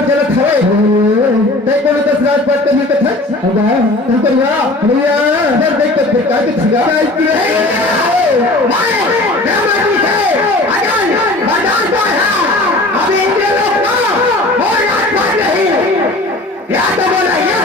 राजपाट चलत हवे ते कोनो 10 राजपाट के मिलत है होगा तुम करिया भैया इधर देख के फिर का छिगा भाई रामाजी से अजान मैदान पर है अभी इंद्र लोग ना और राजपाट नहीं या तो बोला ये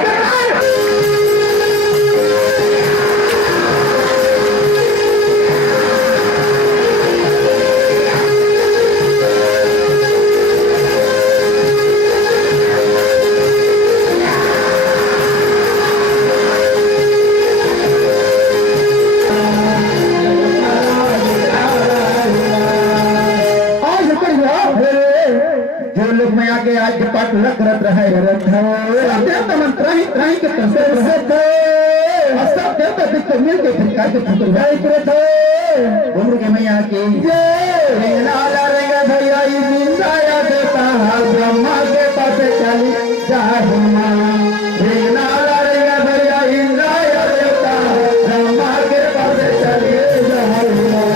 आज पाठ लग रहे देवता मंत्र ही के सब देवता दिख मिल के प्रकार के फुट जाए थे उम्र के मैया की जय लाला रेगा भैया इंद्राया देता ब्रह्मा के पास चली जाहु मां लाला रेगा भैया इंद्राया देता ब्रह्मा के पास चली जाहु मां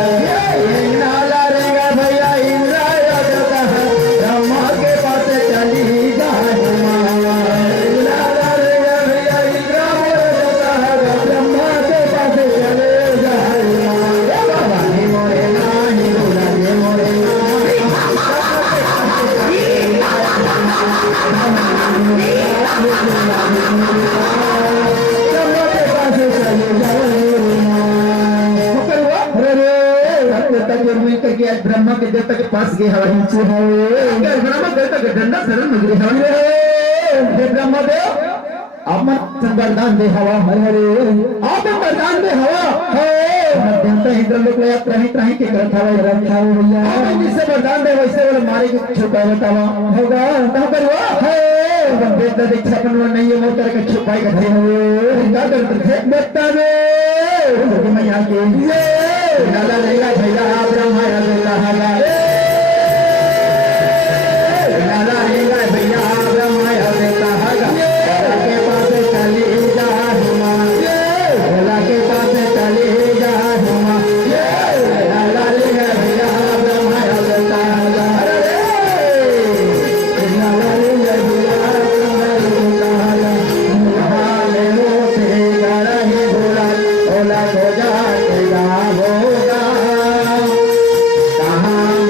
लाला रेगा भैया इंद्राया देता ब्रह्मा के पास चली जाहु मां लाला रेगा भैया इंद्राया देता ब्रह्मा के पास चले जाहु मां बाबा ही मोरे नाही बोला ये मोरे ब्रह्मा के देवता के पास गए हवा नीचे है ब्रह्मा देवता के डंडा शरण में गिरे हवा ब्रह्मा देव आप मन वरदान दे हवा हरे हरे आप वरदान दे हवा देवता इंद्र लोग ले त्राही त्राही के करत हवा रखा हो भैया आप जिससे वरदान दे वैसे वाला मारे के छुपा बतावा होगा कहां करवा है देवता दीक्षा बनवा नहीं है मोटर के छुपाई का धरे हो क्या करते थे बता दे मैं यहां के ये लाला लैला भैया ब्रह्मा लाला लाला लैला भैया ब्रह्मा देता हगा के पास चली जा हुमा भोला के पास चली जा हुमा लाला लैला भैया ब्रह्मा देता हगा लाला लैला भैया ब्रह्मा देता हगा हाले होते करही भोला भोला को जाते होगा कहां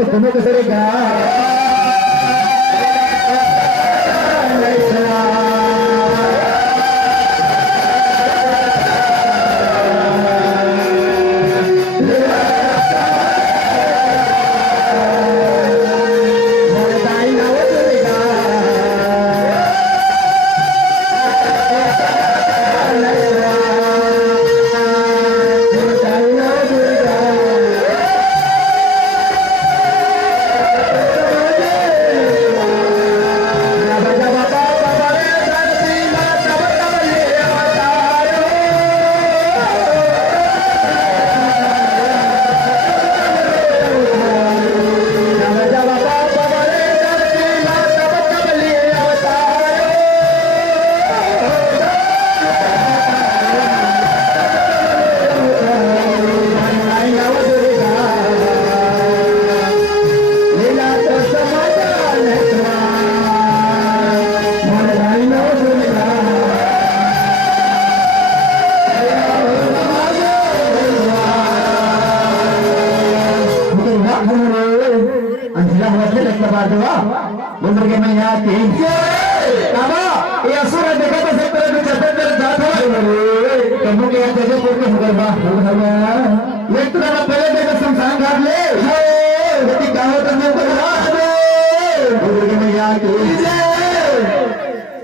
तो दोनों के करेगा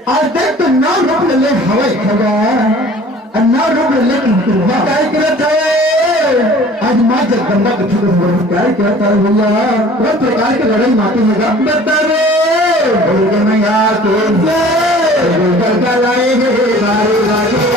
आज देख तो नाम रोक ले हवाई खगा नाम रोक ले क्या करता है आज माँ जगदम्बा के छुट्टी क्या करता है भैया बहुत प्रकार की लड़ाई माती होगा बता रे मैं यहाँ के लाए बारी बारी